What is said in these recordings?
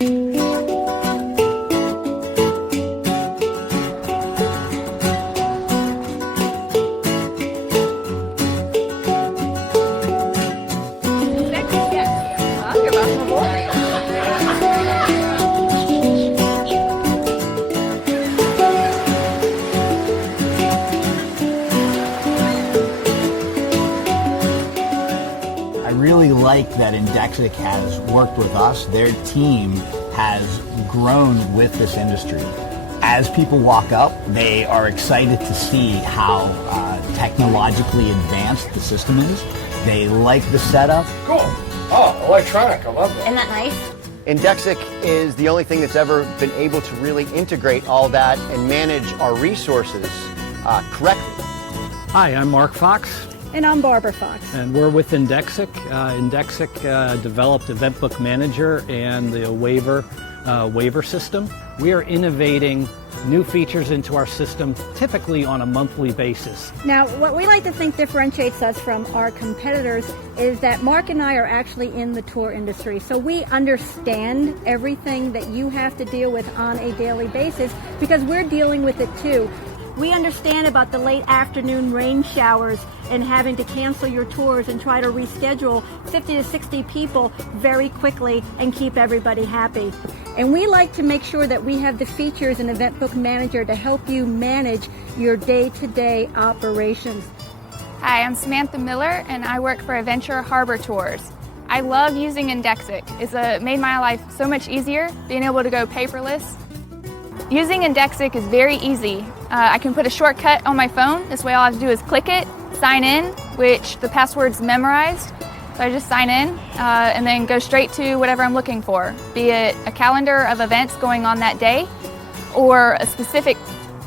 I really like that Indexic has worked with us. Their team has grown with this industry. As people walk up, they are excited to see how technologically advanced the system is. They like the setup. Cool. Oh, electronic. I love that. Isn't that nice? Indexic is the only thing that's ever been able to really integrate all that and manage our resources correctly. Hi, I'm Mark Fox. And I'm Barbara Fox. And we're with Indexic. Indexic developed Event Book Manager and the waiver system. We are innovating new features into our system, typically on a monthly basis. Now, what we like to think differentiates us from our competitors is that Mark and I are actually in the tour industry, so we understand everything that you have to deal with on a daily basis because we're dealing with it too. We understand about the late afternoon rain showers and having to cancel your tours and try to reschedule 50 to 60 people very quickly and keep everybody happy. And we like to make sure that we have the features in Event Book Manager to help you manage your day-to-day operations. Hi, I'm Samantha Miller and I work for Adventure Harbor Tours. I love using Indexic. It's made my life so much easier, being able to go paperless. Using Indexic is very easy. I can put a shortcut on my phone. This way all I have to do is click it, sign in, which the password's memorized. So I just sign in and then go straight to whatever I'm looking for, be it a calendar of events going on that day or a specific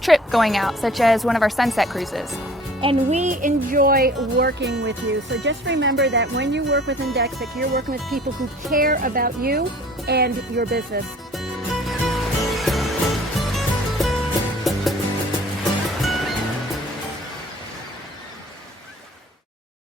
trip going out, such as one of our sunset cruises. And we enjoy working with you. So just remember that when you work with Indexic, you're working with people who care about you and your business.